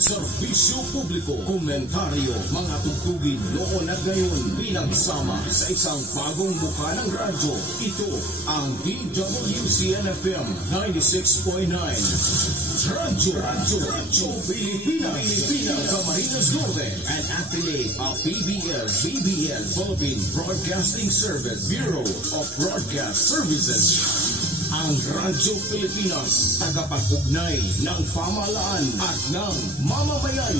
serbisyo publiko, komentaryo, mga tugtugin noon at ngayon pinagsama sa isang bagong mukha ng radyo. Ito ang DWCN-FM 96.9. Radyo Pilipinas, Camarines Norte, an affiliate of BBL Philippine Broadcasting Service, Bureau of Broadcast Services. Ang Radyo Pilipinas, tagapag-ugnay ng pamahalaan at ng mamamayan.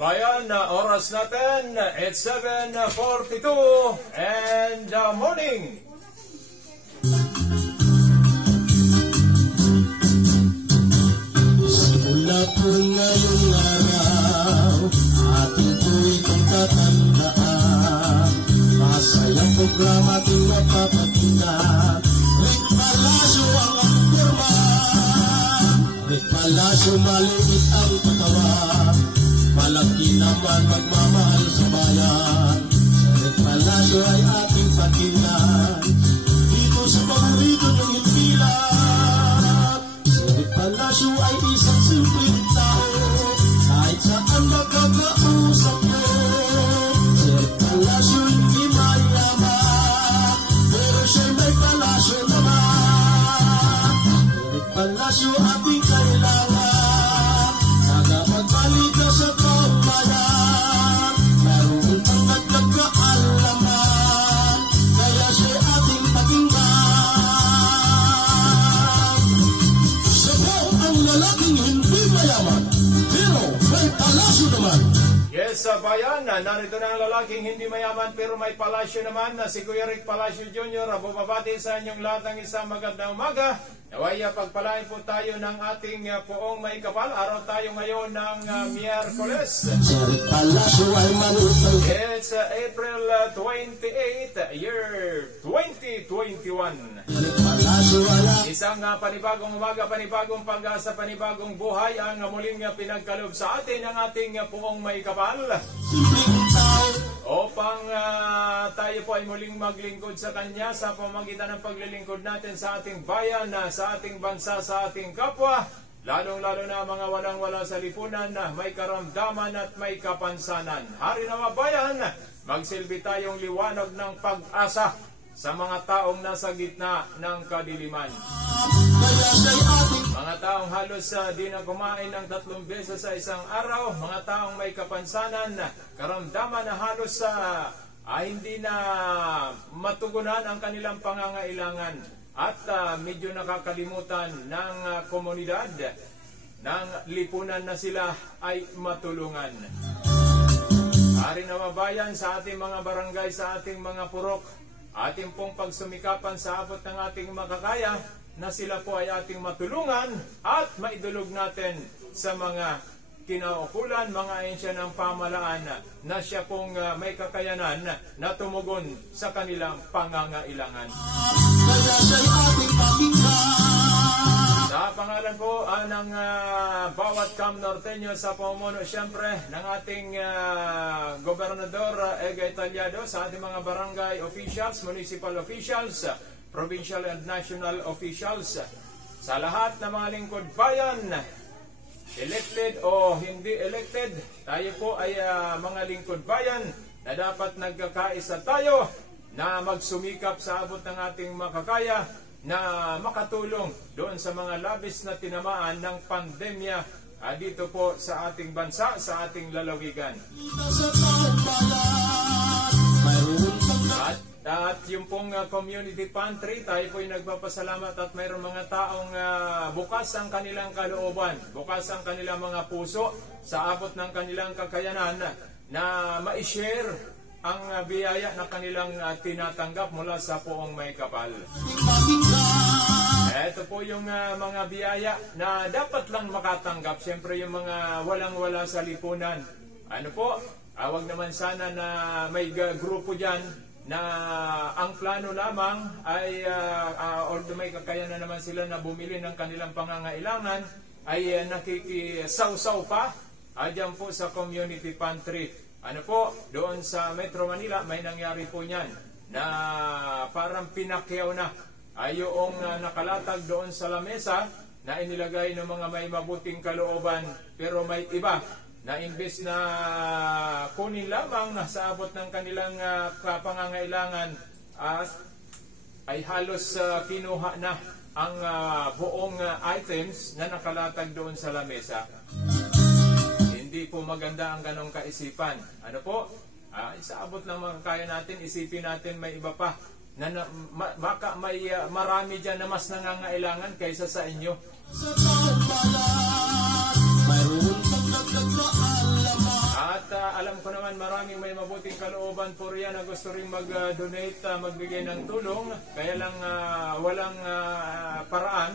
Bayan, oras natin, it's 7:42 and morning. Simula po ngayong araw, ating po itong tatandaan. Masayang programa ating mapapagkitan. Rick Palacio ang aktorma, Rick Palacio maliit ang katawan, malaki naman magmamahal sa bayan. Rick Palacio ay ating pakinggan dito sa paborito ng himpilan. Rick Palacio ay isang simpleng tao, kahit saan magkakausap mo. Rick Palacio hindi mayaman, pero siya'y may palasyo naman. Rick Palacio ating kailangan, nagpagbalik ka sa pamayan. Meron kang nagkakaalaman, kaya siya'y ating pakinggan. Siya po ang lalaking hindi mayaman, pero may palasyo naman. Yes, bayan, narito na ang lalaking hindi mayaman pero may palasyo naman na si Kuya Rick Palacio Jr. Bumabati sa inyong lahat ng isang magandang umaga. Naway pagpalain po tayo ng ating poong may kapal. Araw tayo ngayon ng Miyerkules. Si Rick Palacio ay manutang. It's April 28, year 2021. Rick Palacio ay Isang panibagong umaga, panibagong pag-asa, panibagong buhay ang muling pinagkaloob sa atin ng ating poong may kapal. simpleng tao. Upang tayo po ay muling maglingkod sa Kanya sa pamamagitan ng paglilingkod natin sa ating bayan, sa ating bansa, sa ating kapwa, lalong-lalo na mga walang-wala sa lipunan na may karamdaman at may kapansanan. Hari na bayan, magsilbi tayong liwanag ng pag-asa sa mga taong nasa gitna ng kadiliman. Kaya siya'y ating Mga taong halos di na kumain ng 3 beses sa isang araw, mga taong may kapansanan, karamdaman na halos hindi na matugunan ang kanilang pangangailangan at medyo nakakalimutan ng komunidad, ng lipunan na sila ay matulungan. Hari na mabayan sa ating mga barangay, sa ating mga purok, ating pong pagsumikapan sa abot ng ating makakaya na sila po ay ating matulungan at maidulog natin sa mga kinaukulan, mga ahensya ng pamahalaan na siya pong may kakayanan na tumugon sa kanilang pangangailangan. kaya siya'y ating pakinggan. Sa pangalan po ng bawat Cam Norteño sa pamumuno siyempre ng ating Gobernador Egay Talyado, sa ating mga barangay officials, municipal officials, provincial and national officials, sa lahat ng mga lingkod bayan, elected o hindi elected, tayo po ay mga lingkod bayan na dapat nagkakaisa tayo na magsumikap sa abot ng ating makakaya na makatulong doon sa mga labis na tinamaan ng pandemya dito po sa ating bansa, sa ating lalawigan. Sa taong bayan, mayroon kang At yung pong community pantry, tayo po ay nagpapasalamat at mayroong mga taong bukas ang kanilang kalooban, bukas ang kanilang mga puso sa abot ng kanilang kakayanan na ma-share ang biyaya na kanilang tinatanggap mula sa poong may kapal. Ito po yung mga biyaya na dapat lang makatanggap. Siyempre yung mga walang-wala sa lipunan. Ano po, wag naman sana na may grupo dyan na ang plano lamang ay although may kakayanan naman sila na bumili ng kanilang pangangailangan, ay nakikisaw-saw pa dyan po sa community pantry. Ano po, doon sa Metro Manila may nangyari po niyan na parang pinakyaw na ay yung nakalatag doon sa lamesa na inilagay ng mga may mabuting kalooban, pero may iba na imbes na kunin lamang sa abot ng kanilang pangangailangan, ay halos kinuha na ang buong items na nakalatag doon sa lamesa. Hindi po maganda ang ganong kaisipan. Ano po? Sa abot ng mga kaya natin, isipin natin may iba pa na baka may marami dyan na mas nangangailangan kaysa sa inyo. Sa taong balat, mayroon pang nagkakaalaman. At alam ko naman maraming may mabuting kalooban po riyan na gusto rin mag-donate, magbigay ng tulong. Kaya lang walang paraan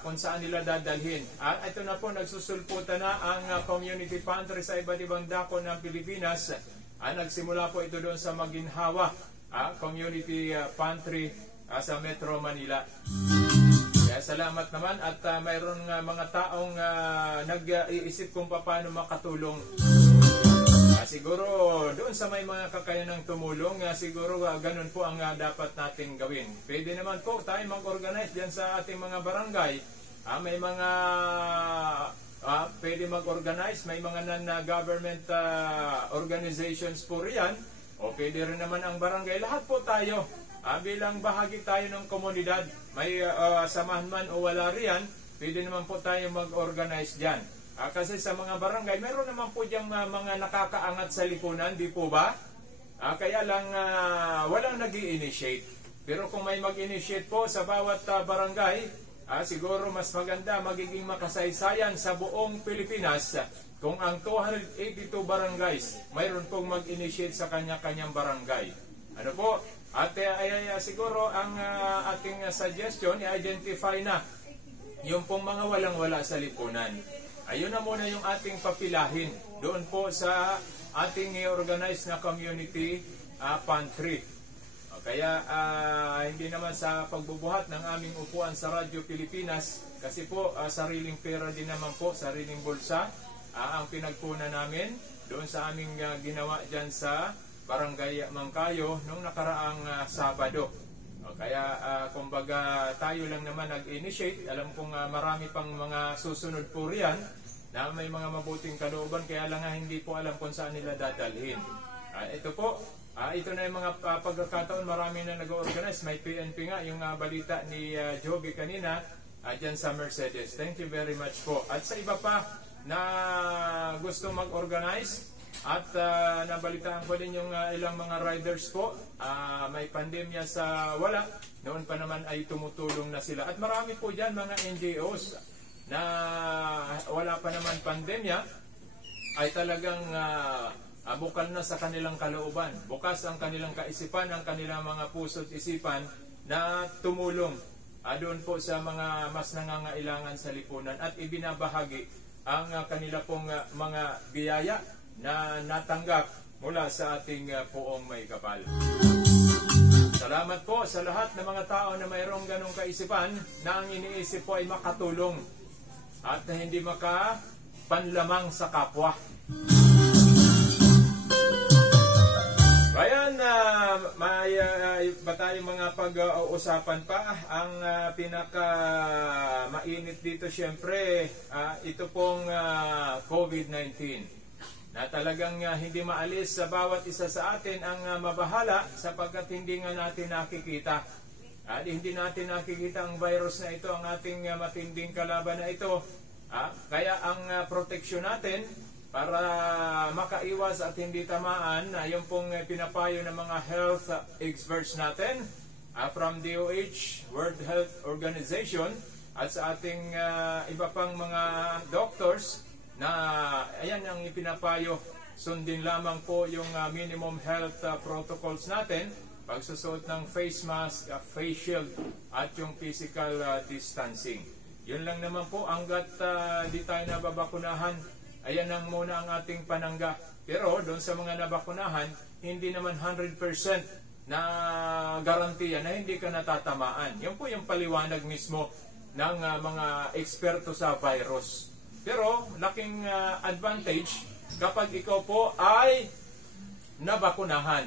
kung saan nila dadalhin. Ito na po, nagsusulputan na ang community pantry sa iba't ibang dako ng Pilipinas. Nagsimula po ito doon sa Maginhawa community pantry sa Metro Manila. Kaya salamat naman at mayroon mga taong nag-iisip kung paano makatulong. Siguro doon sa may mga kakayanang tumulong, siguro ganun po ang dapat nating gawin. Pwede naman po tayo mag-organize dyan sa ating mga barangay. May mga pwede mag-organize, may mga non-government organizations po riyan. O pwede rin naman ang barangay. Lahat po tayo bilang bahagi tayo ng komunidad. May samahan man o wala riyan, pwede naman po tayo mag-organize dyan. Kasi sa mga barangay, meron naman po diyang mga nakakaangat sa lipunan, di po ba? Kaya lang walang nag-i-initiate. Pero kung may mag-initiate po sa bawat barangay, siguro mas maganda, magiging makasaysayan sa buong Pilipinas kung ang 282 barangays, mayroon pong mag-initiate sa kanya-kanyang barangay. Ano po? At siguro ang ating suggestion, i-identify na yung pong mga walang-wala sa lipunan. Ayun na muna yung ating papilahin doon po sa ating organized na community pantry. Kaya hindi naman sa pagbubuhat ng aming upuan sa Radyo Pilipinas, kasi po sariling pera din naman po, sariling bulsa ang pinagpunan namin doon sa aming ginawa dyan sa Barangay Mangkayo nung nakaraang Sabado. Kaya kumbaga tayo lang naman nag-initiate. Alam kong marami pang mga susunod po riyan na may mga mabuting kalooban, kaya lang hindi po alam kung saan nila dadalhin. Ito po, ito na yung mga pagkakataon, marami na nag-organize. May PNP nga, yung balita ni Joby kanina dyan sa Mercedes. Thank you very much po. At sa iba pa na gusto mag-organize, at nabalitaan ko din yung ilang mga riders po, may pandemya sa wala, noon pa naman ay tumutulong na sila. At marami po dyan mga NGOs na wala pa naman pandemya, ay talagang bukal na sa kanilang kalooban. Bukas ang kanilang kaisipan, ang kanilang mga puso't isipan na tumulong doon po sa mga mas nangangailangan sa lipunan at ibinabahagi ang kanila pong mga biyaya na natanggap mula sa ating poong may kapal. Salamat po sa lahat ng mga tao na mayroong ganong kaisipan na ang iniisip po ay makatulong at na hindi makapanlamang sa kapwa. Bayan, may ba tayong mga pag-uusapan pa? Ang pinaka mainit dito syempre, ito pong COVID-19. Na talagang hindi maalis sa bawat isa sa atin ang mabahala sapagkat hindi nga natin nakikita. Hindi natin nakikita ang virus na ito, ang ating matinding kalaban na ito. Kaya ang proteksyon natin para makaiwas at hindi tamaan, yung pong pinapayo ng mga health experts natin from DOH, World Health Organization, at sa ating iba pang mga doctors, na ayan ang ipinapayo, sundin lamang po yung minimum health protocols natin, pagsusuot ng face mask, face shield at yung physical distancing. Yun lang naman po, hanggat di tayo nababakunahan, ayan ang muna ang ating panangga. Pero doon sa mga nabakunahan, hindi naman 100% na garantiya na hindi ka natatamaan. Yan po yung paliwanag mismo ng mga eksperto sa virus. Pero laking advantage kapag ikaw po ay nabakunahan.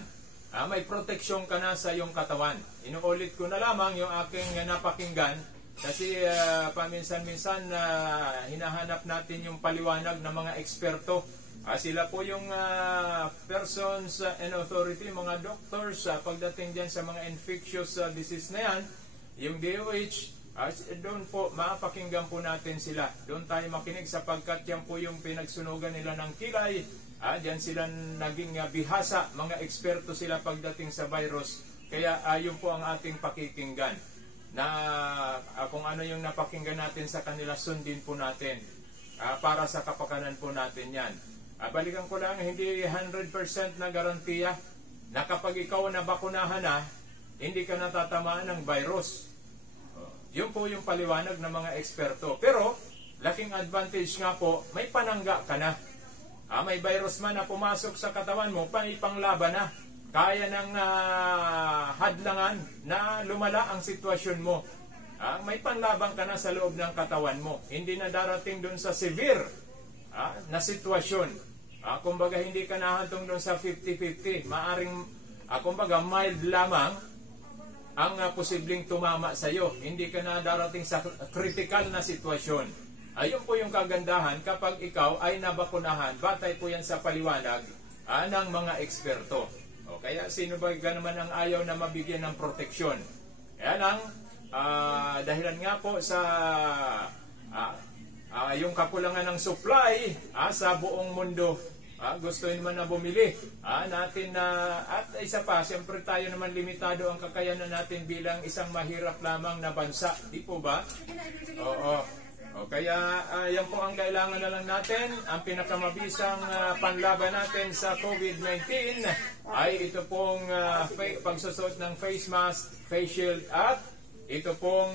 May proteksyon ka na sa iyong katawan. Inuulit ko na lamang yung aking napakinggan Kasi paminsan-minsan hinahanap natin yung paliwanag ng mga eksperto. Sila po yung persons in authority, mga doctors, pagdating dyan sa mga infectious disease na yan, yung DOH, doon po mapakinggan po natin sila. Doon tayo makinig sapagkat yan po yung pinagsunugan nila ng kilay. Diyan sila naging bihasa, mga eksperto sila pagdating sa virus. Kaya yun po ang ating pakikinggan. Na kung ano yung napakinggan natin sa kanila, sundin po natin. Para sa kapakanan po natin yan. Balikan ko lang, hindi 100% na garantiya na kapag ikaw nabakunahan na, hindi ka natatamaan ng virus. Yun po yung paliwanag ng mga eksperto. Pero, laking advantage nga po, may panangga ka na. May virus man na pumasok sa katawan mo, panglaban na. Kaya ng hadlangan na lumala ang sitwasyon mo. May panlaban ka na sa loob ng katawan mo. Hindi na darating dun sa severe na sitwasyon. Kumbaga hindi ka nahantong doon sa 50-50. Maaring, kumbaga mild lamang ang posibleng tumama sa iyo. Hindi ka na darating sa critical na sitwasyon. Ayun po yung kagandahan kapag ikaw ay nabakunahan. Batay po yan sa paliwanag ng mga eksperto. Kaya sino ba naman ang ayaw na mabigyan ng proteksyon? Kaya lang, dahilan nga po sa yung kakulangan ng supply sa buong mundo. Gusto naman na bumili natin at isa pa, siyempre tayo naman limitado ang kakayanan natin bilang isang mahirap lamang na bansa. Di po ba? Oo. Kaya yan po ang kailangan na lang natin. Ang pinakamabisang panlaban natin sa COVID-19 ay ito pong pagsusot ng face mask, face shield at ito pong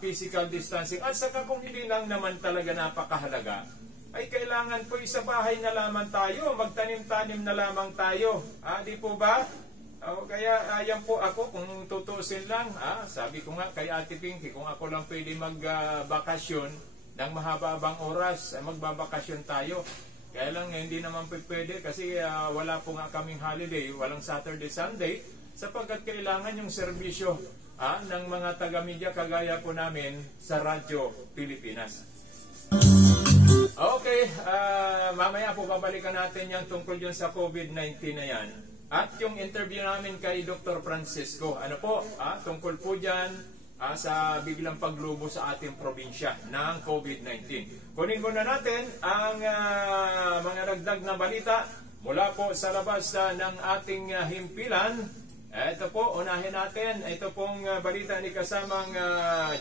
physical distancing. At saka kung hindi lang naman talaga napakahalaga, ay kailangan po sa bahay na lamang tayo, magtanim-tanim na lamang tayo. Di po ba? Kaya yan po ako, kung tutusin lang, sabi ko nga kay Ate Pinky, kung ako lang pwede magbakasyon ng mahaba-habang oras, magbabakasyon tayo. Kaya lang hindi naman pwede kasi wala po nga kaming holiday, walang Saturday, Sunday, sapagkat kailangan yung serbisyo ng mga taga-media kagaya po namin sa Radyo Pilipinas. Okay, mamaya po babalikan natin yung tungkol yun sa COVID-19 na yan. At yung interview namin kay Dr. Francisco, ano po, tungkol po dyan sa biglang paglubo sa ating probinsya ng COVID-19. Kunin muna natin ang mga dagdag na balita mula po sa labas ng ating himpilan. Ito po, unahin natin. Ito pong balita ni kasamang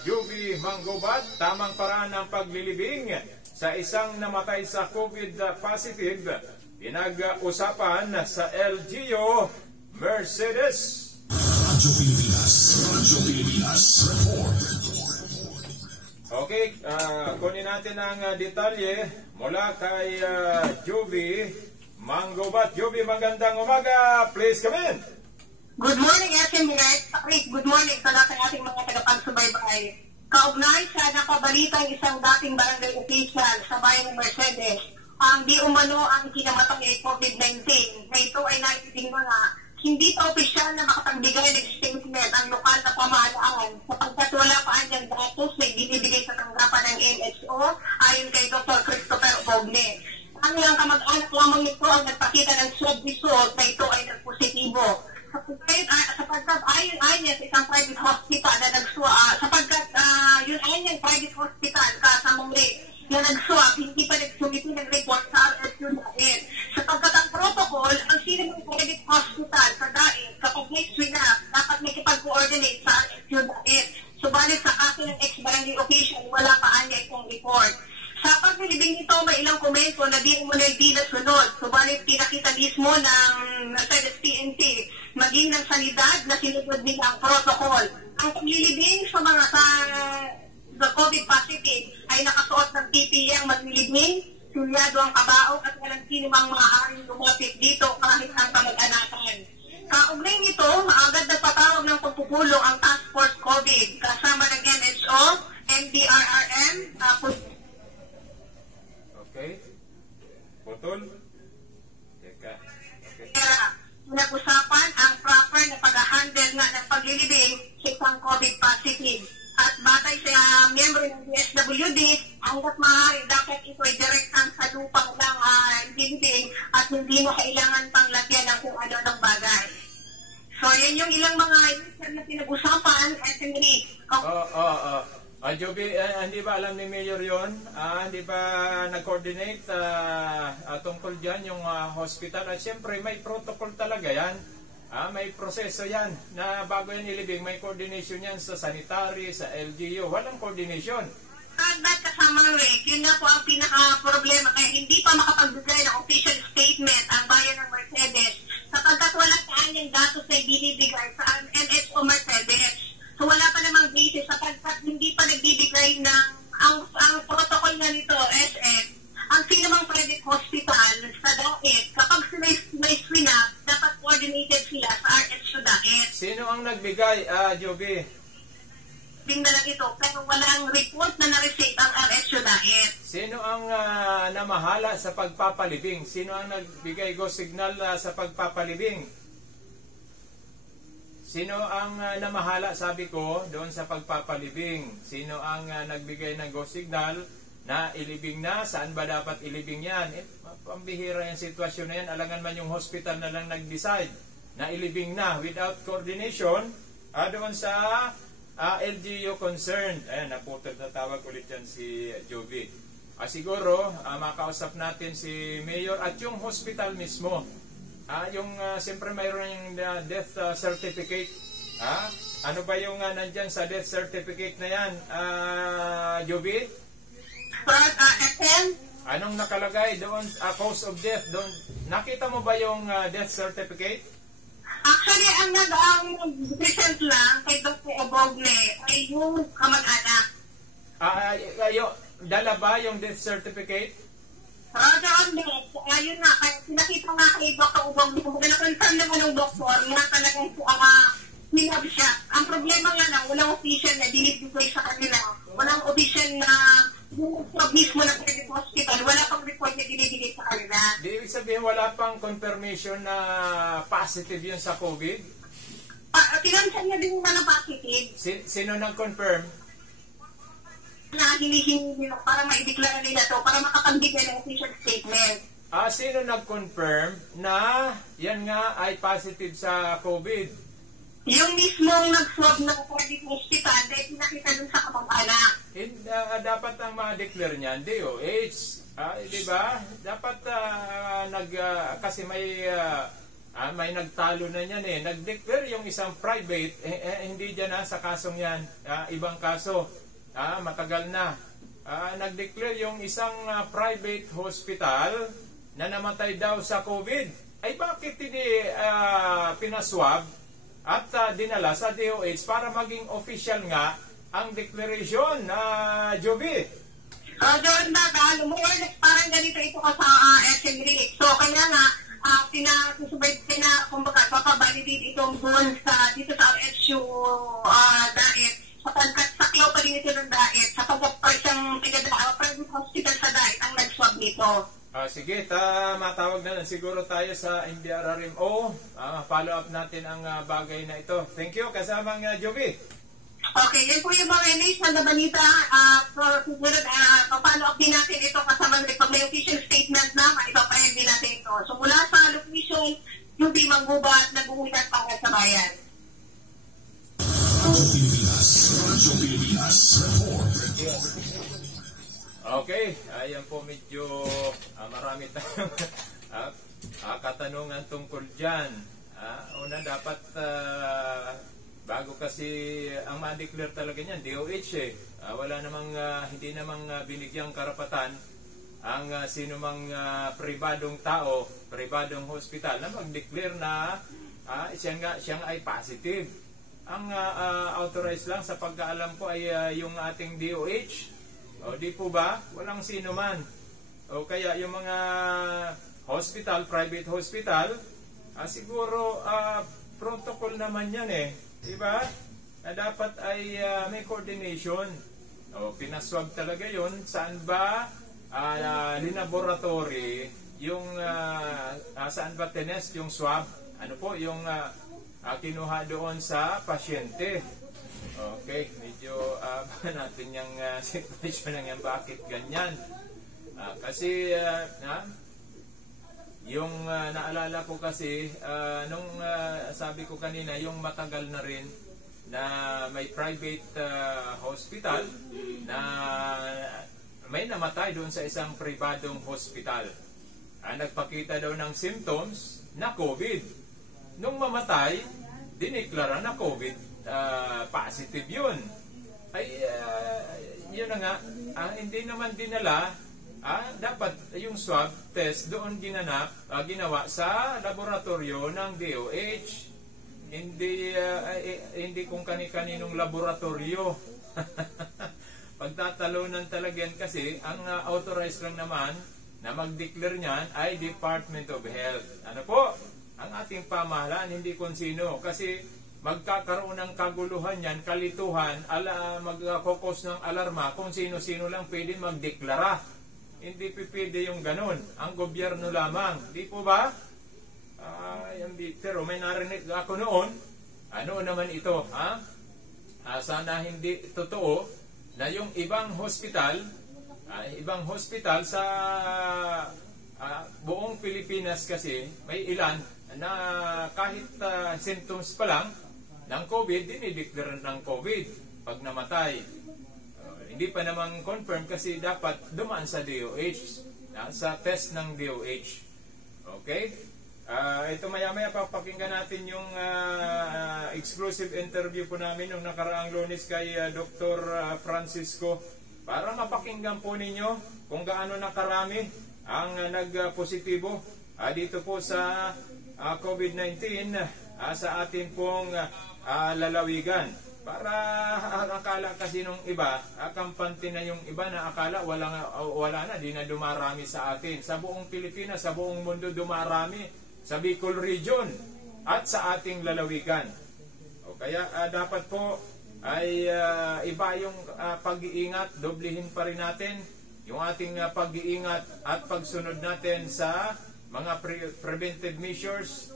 Jovi Mangobat, tamang paraan ng paglilibing sa isang namatay sa COVID positive. Pinag-usapan sa LGU Mercedes. Radyo Pilipinas Report. Okay, kunin natin ang detalye mula kay Jovi Mangobat. Jovi, magandang umaga. Please come in. Good morning, Asim Direct. Good morning sa lahat ng ating mga tagapagsubaybay. Kaugnay sa napabalitang isang dating barangay official sa bayan ng Mercedes, ang di umano ang kinamatay ay COVID-19 na ito ay naiting mga hindi pa opisyal na makapagbigay ng statement ang lokal na pamahalaan sapagkat wala pa ang datos na ibinibigay sa tanggapan ng NHO ayon kay Dr. Christopher Bogne. Ang ilang kamag-anak lamang ito ang nagpakita ng swab result na ito ay nagpositibo. Sapagkat ayon niya sa isang private hospital na nag-swab, sapagkat yun ayon yung private hospital sa Mumri na nag-swab, hindi pa nagsumiti ng report sa RSU Daet. Sapagkat ang protocol, ang sino ng private hospital sa Daet, kapag may swinap, dapat may kipag-coordinate sa RSU Daet. Subalit sa kaso ng ex-barangay official, wala pa niya itong report. Sa paglilibing nito, may ilang komento na di mo na hindi nasunod. Subalit pinakita mismo ng Mercedes PNP maging ng sanidad na sinunod nila ang protocol. Ang paglilibing sa mga sa COVID positive ay nakasuot ng PPE ang maglilibing, sulyado ang kabao at walang sino mang maaaring lumapit dito kahit ang kamag-anakan. Kaugnay nito, maagad nagpatawag ng pagpupulong ang Task Force COVID kasama ng NHO, NDRRM, Okay. Putol. Teka. Okay. Nag-usapan ang proper na pag-handle nga ng paglilibing sa isang COVID positive. At ito ay direktang sa lupang lang dingding at hindi mo kailangan pang lagyan ng kung ano ng bagay. So, yan yung ilang mga na pinag-usapan at hindi. Joby, hindi ba alam ni Mayor yun? Hindi ba nag-coordinate tungkol dyan yung hospital? At siyempre, may protocol talaga yan. May proseso yan na bago yan ilibing, may coordination yan sa sanitary, sa LGU. Walang coordination. That kasamang Rick, yun na po ang pinaka-problema. Kaya hindi pa makapagbigay ng official statement ang bayan ng Mercedes sapagkat wala kanyang datos na binibigay sa NHO Mercedes. So wala pa namang basis sapagkat hindi pa nagbibigay ng ang protocol na nito, SF, ang sino mang private hospital sa DAET, kapag sila may swinap, dapat coordinated sila sa RHU DAET. Sino ang nagbigay, Joby? Na lang ito, pero walang report na na-receive ang RHU DAET. Sino ang namahala sa pagpapalibing? Sino ang nagbigay go signal sa pagpapalibing? Sino ang namahala, sabi ko, doon sa pagpapalibing? Sino ang nagbigay ng go signal na ilibing na? Saan ba dapat ilibing yan? Pambihira yung sitwasyon na yan. Alangan man yung hospital na lang nag-decide na ilibing na without coordination doon sa LGU concerned. Ayan, naputol na tawag ulit yan si Joby. Siguro, makausap natin si Mayor at yung hospital mismo. Siyempre mayroon yung death certificate. Ano ba yung nandyan sa death certificate na yan, Joby? Anong nakalagay doon, cause of death? Doon, nakita mo ba yung death certificate? Actually, ang nag-present lang kay Dr. Abogle ay yung kamag-anak. Dala ba yung death certificate? Ayun nga, kaya pinakita nga kay Dr. Abogle, kung na-confirm naman ng doktor, na talagang hinab siya. Ang problema nga lang, walang official na dinibigay sa kanila. Walang official na yung mismo ng private hospital, wala pang report na dinibigay sa kanila. Di ibig sabihin wala pang confirmation na positive yun sa COVID? Pinansan niya din naman ng positive. Sino nag-confirm? Na hinihingi nila para maideklara nila to, para makapagbigay ng official statement. Sino nag-confirm na yan nga ay positive sa COVID? Yung mismong nag-swab ng private hospital dahil pinakita dun sa kamag-anak. Dapat ang ma-declare niyan, DOH. Di ba? Dapat kasi may nagtalo na niyan eh. Nag-declare yung isang private, hindi dyan sa kasong yan. Ibang kaso, matagal na. Nag-declare yung isang private hospital na namatay daw sa COVID. Ay bakit hindi pinaswab at dinala sa DOH para maging official nga ang declaration na Joby? Doon na, parang ganito ito ka sa SM Rick. So, kaya nga, kumbaga, papabalidate itong doon dito sa RHU DAET. Sapagkat saklaw pa din ito ng DAET. Sapagkat pa isang private hospital sa DAET ang nag-swab nito. Sige, matawag na siguro tayo sa MDRRMO. Follow up natin ang bagay na ito. Thank you, kasamang Joby. Okay, yan po yung mga release na balita. Follow up din natin ito kasamang pag may official statement na, ipapayag din natin ito. So mula sa location, UP Manggubat, nag-uulat para sa bayan. Radyo Pilipinas, report. Okay, ayan po medyo marami tayong katanungan tungkol dyan. Una dapat bago kasi ang ma-declare talaga niyan, DOH eh. Wala namang, hindi namang binigyang karapatan ang sino mang pribadong tao, pribadong hospital na mag-declare na siya ay positive. Ang authorized lang sa pagkaalam ko ay yung ating DOH. O di po ba? Walang sino man. O kaya yung mga hospital, private hospital, siguro protocol naman yan eh. Di ba? Na dapat ay may coordination. O pinaswab talaga yun. Saan ba linaboratory yung saan ba tinest yung swab? Ano po yung kinuha doon sa pasyente? Okay, medyo natin yung sitwasyon ng yan. Bakit ganyan? Kasi yung naalala ko kasi nung sabi ko kanina, yung matagal na rin na may private hospital na may namatay doon sa isang pribadong hospital. Nagpakita daw ng symptoms na COVID. Nung mamatay, diniklara na COVID positive yun. Ay, yun na nga, hindi naman dinala. Dapat yung swab test doon ginawa sa laboratorio ng DOH. Hindi kung kani-kaninong laboratorio. Pagtatalunan talaga yan kasi ang authorized lang naman na mag-declare niyan ay Department of Health. Ano po? Ang ating pamahalaan, hindi kung sino. Kasi magkakaroon ng kaguluhan yan, kalituhan, magkakokos ng alarma kung sino-sino lang pwede magdeklara. Hindi pipili yung ganun. Ang gobyerno lamang. Di po ba? Pero may narinig ako noon. Ano naman ito? Sana hindi totoo na yung ibang hospital sa buong Pilipinas kasi may ilan na kahit symptoms pa lang ng COVID, dinideklara ng COVID pag namatay. Hindi pa naman confirm kasi dapat dumaan sa DOH, sa test ng DOH. Okay? Ito maya-maya papakinggan natin yung exclusive interview po namin nung nakaraang Lunes kay Dr. Francisco para mapakinggan po ninyo kung gaano nakarami ang nagpositibo dito po sa COVID-19 sa ating pong lalawigan. Para akala kasi nung iba, kampante na yung iba na akala wala na, di na dumarami sa atin. Sa buong Pilipinas, sa buong mundo dumarami, sa Bicol Region at sa ating lalawigan. Kaya dapat po ay iba yung pag-iingat, doblihin pa rin natin yung ating pag-iingat at pagsunod natin sa mga preventive measures,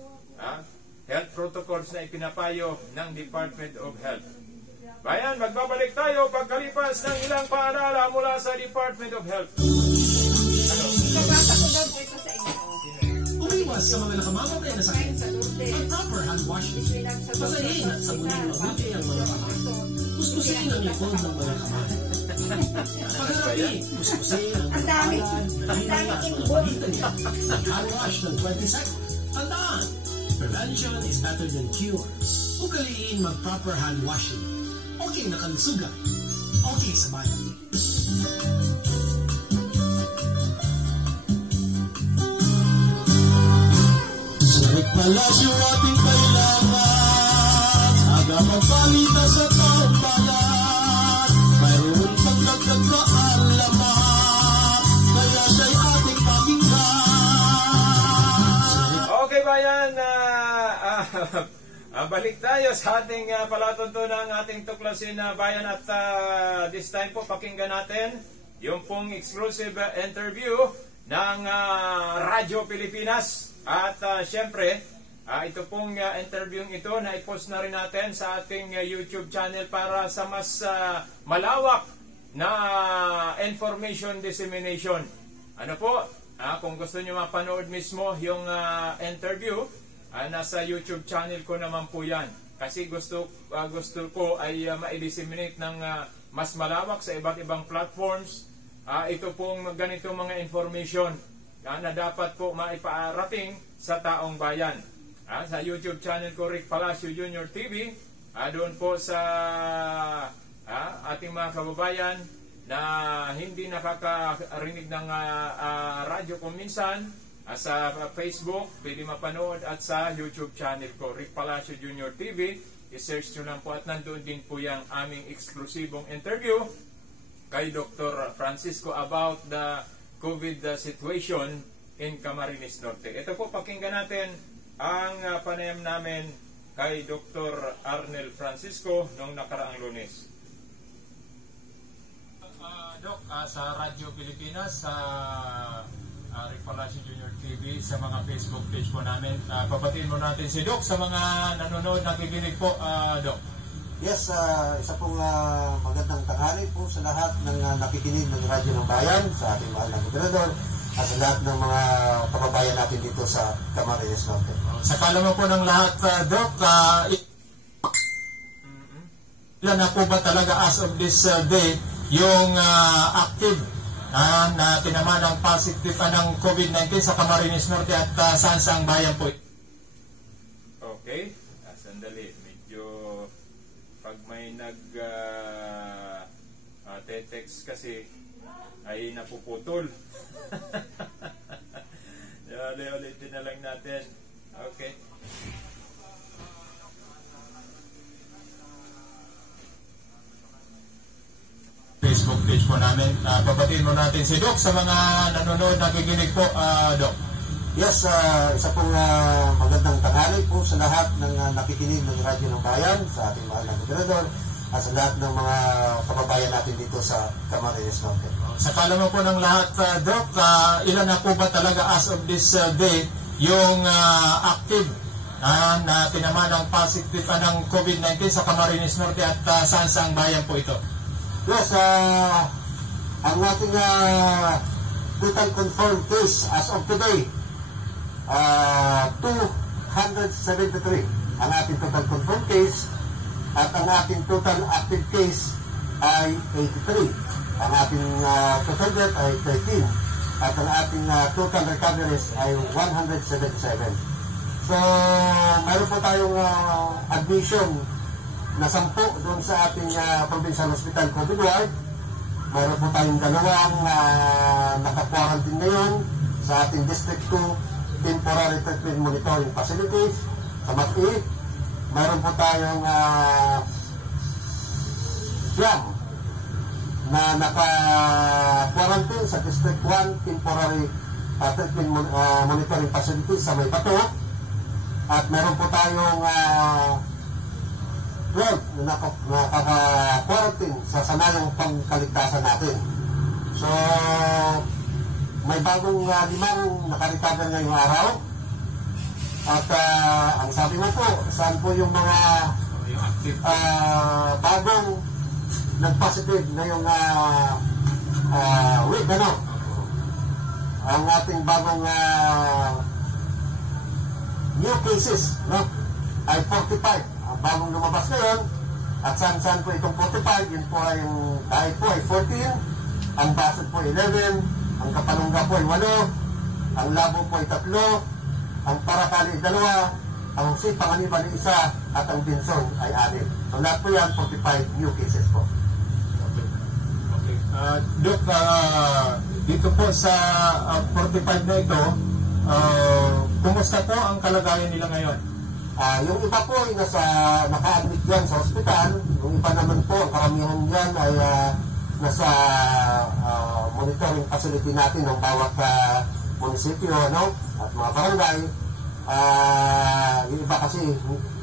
health protocols na ipinapayo ng Department of Health. Bayan, magbabalik tayo pagkalipas ng ilang paalala mula sa Department of Health. Kabasa ko daw po ito sa inyo. Umiwas sa mga nakamamatay na sakit. Ang proper hand washing. Pasahin at sabunin mabuti ang mga kamay. Kuskusin ang likod ng mga kamay. Pagharapin, kuskusin ang mga kalan, nahina at nalagitan niya. Hand wash ng 20 seconds. Tandaan, prevention is better than cure. Ugaliin mag-proper hand washing. Okay na kalusugan. Okay sa bayan. Sulit pala yung ating kailangan. Aga magpalita sa taong bayan. Mayroon pang dagdag na alaman. Kaya siya'y ating pakinggan. Okay bayan, balik tayo sa ating palatuntunan ng ating tuklasin na bayan at this time po pakinggan natin yung pong exclusive interview ng Radyo Pilipinas at syempre ito pong interview ito na i-post na rin natin sa ating YouTube channel para sa mas malawak na information dissemination. Ano po? Kung gusto nyo mapanood mismo yung interview, nasa YouTube channel ko naman po yan. Kasi gusto ko ay ma-disseminate ng mas malawak sa iba't ibang platforms. Ito pong ganito mga information na dapat po maipaarating sa taong bayan. Sa YouTube channel ko, Rick Palacio Jr. TV, doon po sa ating mga kababayan na hindi nakakarinig ng radyo kung minsan, sa Facebook, pwede mapanood at sa YouTube channel ko, Rick Palacio Jr. TV. I-search nyo lang po at nandun din po yung aming eksklusibong interview kay Dr. Francisco about the COVID situation in Camarines Norte. Ito po, pakinggan natin ang panayam namin kay Dr. Arnel Francisco noong nakaraang Lunes. Doc, sa Radyo Pilipinas, sa Rick Palacio Jr. TV, sa mga Facebook page po namin, papatiin mo natin si Doc sa mga nanonood, nakikinig po, Doc. Yes, isa pong magandang tanghali po sa lahat ng nakikinig ng Radyo ng Bayan, sa ating mahal na gobernador, at sa lahat ng mga kababayan natin dito sa Camarines Norte. Sa kalaman po ng lahat, Doc, ilan na po ba talaga as of this day yung active na tinamaan ng positive ng COVID-19 sa Camarines Norte at saan bayan po? Okay, sandali. Medyo pag may text kasi ay napuputol. Ulitin na lang natin. Okay. Facebook page po namin. Papatiin mo natin si Doc sa mga nanonood, nakikinig po, Doc. Yes, isa pong magandang tanghali po sa lahat ng nakikinig ng Radyo ng Bayan, sa ating mahal na gobernador, at sa lahat ng mga kababayan natin dito sa Camarines Norte. Sa kalaman po ng lahat, Doc, ilan na po ba talaga as of this day yung active na tinamaan ng positive ng COVID-19 sa Camarines Norte at saan bayan po ito? Yes, ang ating total confirmed case as of today, 273 ang ating total confirmed case, at ang ating total active case ay 83. Ang ating total death ay 13, at ang ating total recoveries ay 177. So, mayroon po tayong admission na 10 doon sa ating provincial hospital COVID ward. Mayroon po tayong 2 naka-quarantine ngayon sa ating District 2 Temporary Treatment Monitoring Facilities sa Mati. Mayroon po tayong jam na naka-quarantine sa District 1 Temporary Treatment Monitoring Facilities sa Maypato. At meron po tayong 12 na naka-quarantine sa sanayang pangkaligtasan natin. So, may bagong 5 naka-recover ngayong araw. At ang sabi mo po, saan po yung mga bagong nag-positive ngayong week, ano? Ang ating bagong new cases, no? Ay 45. Ang bagong lumabas ngayon. At saan po itong 45, yun po ay yung dahil po ay 14, ang Basod po ay 11, ang Kapalungga po ay 8, ang Labo po ay 3, ang Paracali ay 2, ang Sipanganiban ay 1, at ang Binson ay 6. So lahat po yan, 45 new cases po. Okay. Doc, dito po sa 45 na ito, kumusta po ang kalagayan nila ngayon? Yung iba po ay naka-admit yan sa ospital. Yung iba naman po, ang karamihan yan ay nasa monitoring facility natin ng bawat munisipyo, ano, at mga barangay. Yung iba kasi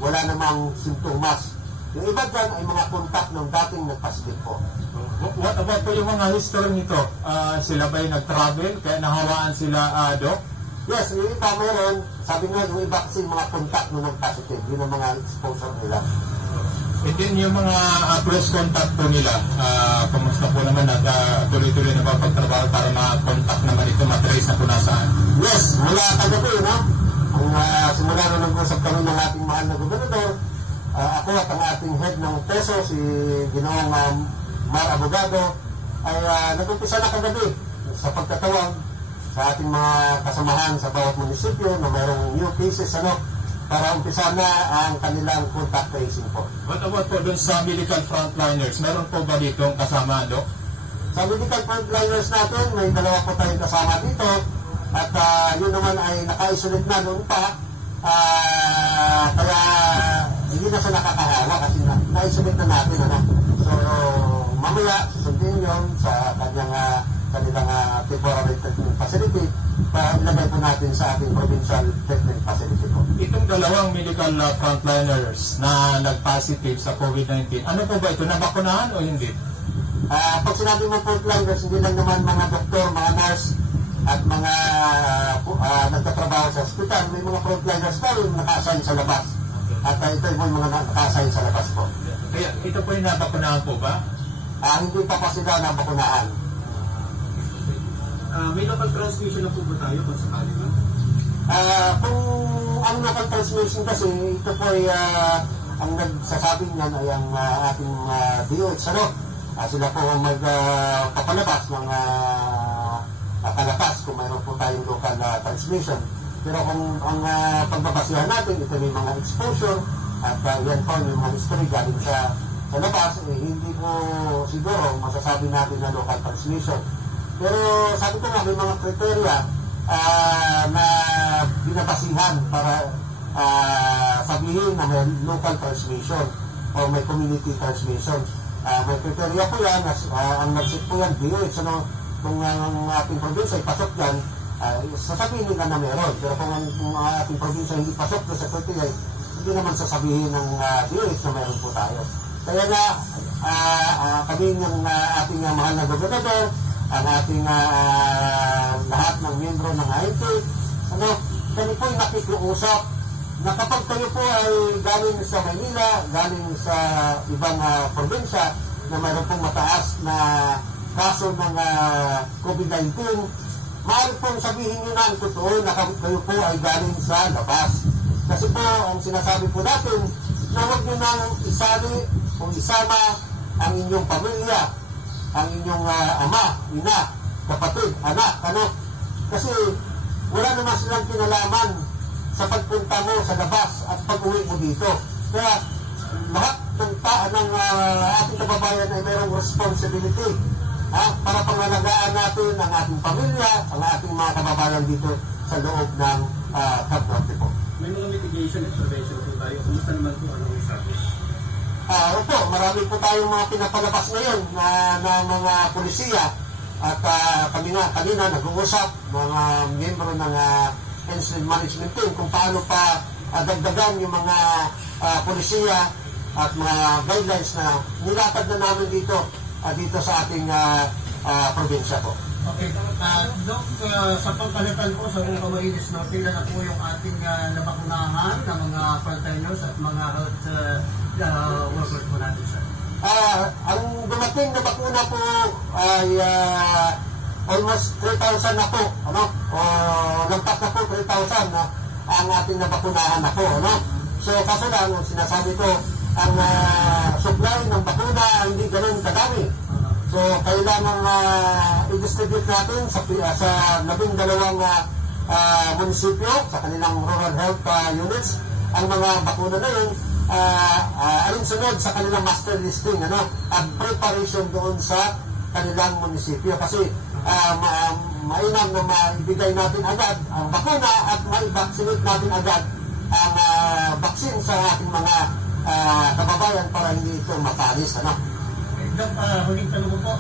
wala namang simptomas. Yung iba dyan ay mga kontak ng dating nagpositive po. What about po yung mga history nito? Sila ba'y nag-travel kaya nahawaan sila, Doc? Yes, yung iba meron. Sabi nga, yung iba kasi mga contact nung nag-positive. Yun ang mga exposure nila. And then yung mga close contact po nila, kamusta po naman at tuloy-tuloy na ba pagtrabaho para ma-contact naman ito, matrace na po nasaan? Yes, mula kagabi, no? Kung simula na nag-usap kami ng ating mahal na gobernador, ako at ang ating head ng PESO, si Ginoong Mar Abogado, ay nag-umpisa na kagabi sa pagkatawag sa ating mga kasamahan sa bawat munisipyo na mayroong new cases, ano, para umpisa na ang kanilang contact tracing po. What about po dun sa medical frontliners? Meron po ba dito kasama, Doc? Sa medical frontliners natin, may 2 po tayong kasama dito, at yun naman ay naka-isolate na noon pa, kaya hindi na siya nakakahawa kasi na-isolate na natin, ano. So, mamaya susundin yun sa kanilang temporary treatment facility para ilagay po natin sa ating provincial treatment facility po. Itong 2 medical frontliners na nag-positive sa COVID-19, ano po ba ito? Nabakunahan o hindi? Pag sinabi mo frontliners, hindi lang naman mga doktor, mga nurse, at mga nagtatrabaho sa hospital. May mga frontliners na rin naka-assign sa labas. At ito yung mga naka-assign sa labas po. Kaya ito po yung nabakunahan po ba? Hindi pa pa sila nabakunahan. May local transmission na po ba tayo kung sakali ba? Kung ang local transmission kasi, ito po ay ang nagsasabi niyan ay ang ating DOH, ano? Sila po magpapalabas ng kalapas kung mayroon po tayong local transmission. Pero kung ang pagbabasihan natin, ito may mga exposure at yan po yung mga history galing sa labas, hindi po siguro masasabi natin na local transmission. Pero sabi ko nga, may mga kriteria na binabasihan para sabihin na may local transmission o may community transmission. May kriteria po yan, ang nag-set po yan, DOH, kung ang ating probinsya ay pasok yan, sasabihin nila na meron. Pero kung ang ating probinsya hindi pasok na sa kriteria, hindi naman sasabihin ng DOH na meron po tayo. Kaya nga, kami ng ating mahal na gobernador, ang ating lahat ng miyembro ng AMP, kami po ay nakikiusap na kapag kayo po ay galing sa Manila, galing sa ibang probinsya na mayroon pong mataas na kaso ng COVID-19, maaari pong sabihin nyo na ang totoo na kayo po ay galing sa labas. Kasi po, ang sinasabi po natin, na huwag nyo nang isali o isama ang inyong pamilya, ang inyong ama, ina, kapatid, anak, Kasi wala naman silang kinalaman sa pagpunta mo sa labas at pag-uwi mo dito. Kaya lahat ng ating kababayan ay mayroong responsibility para pangalagaan natin ang ating pamilya, ang ating mga kababayan dito sa loob ng Camp Norte po. May mga mitigation at prevention po tayo. Kumusta naman po ang usabi? Opo, marami po tayong mga pinapalabas ngayon na mga polisiya at kami nga kanina nag-uusap mga miyembro ng incident management team kung paano pa dagdagan yung mga polisiya at mga guidelines na nilatag na namin dito sa ating probinsya po. Okay. Doc, sa pagpalitan po sa buong Camarines Norte, na po yung ating nabakunahan ng mga frontliners at mga health workers po natin, sir? Ang dumating na bakuna po ay almost 3,000 na po, lampas na po 3,000 na ang ating nabakunahan na po, So, kaso lang, sinasabi ko, ang supply ng bakuna hindi ganun kadami. So, kailangan i-distribute natin sa 12 munisipyo, sa kanilang rural health units, ang mga bakuna na yun, alinsunod sa kanilang master listing, at preparation doon sa kanilang munisipyo. Kasi, mainam na maibigay natin agad ang bakuna at mai-vaccinate natin agad ang vaccine sa ating mga kababayan para hindi ito mapalis, Doc, huling tanong ko po,